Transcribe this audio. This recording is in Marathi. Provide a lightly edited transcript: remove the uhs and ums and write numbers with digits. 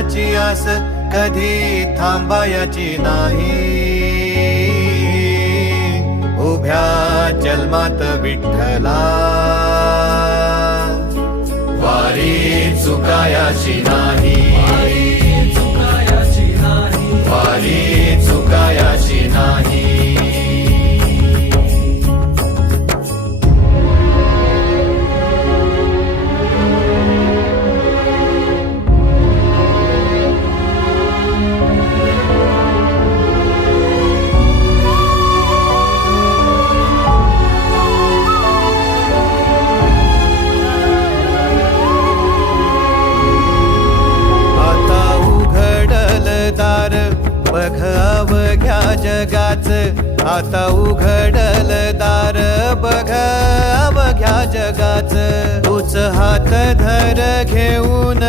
देवाची आस कधी थांबायची नाही. उभ्या जन्मात विठ्ठला वारी चुकायाची नाही. वारी चुकायाची नाही. बघ अवघ्या जगाच, आता उघडल दार बघ अवघ्या जगाच. तूच हात धर घेऊन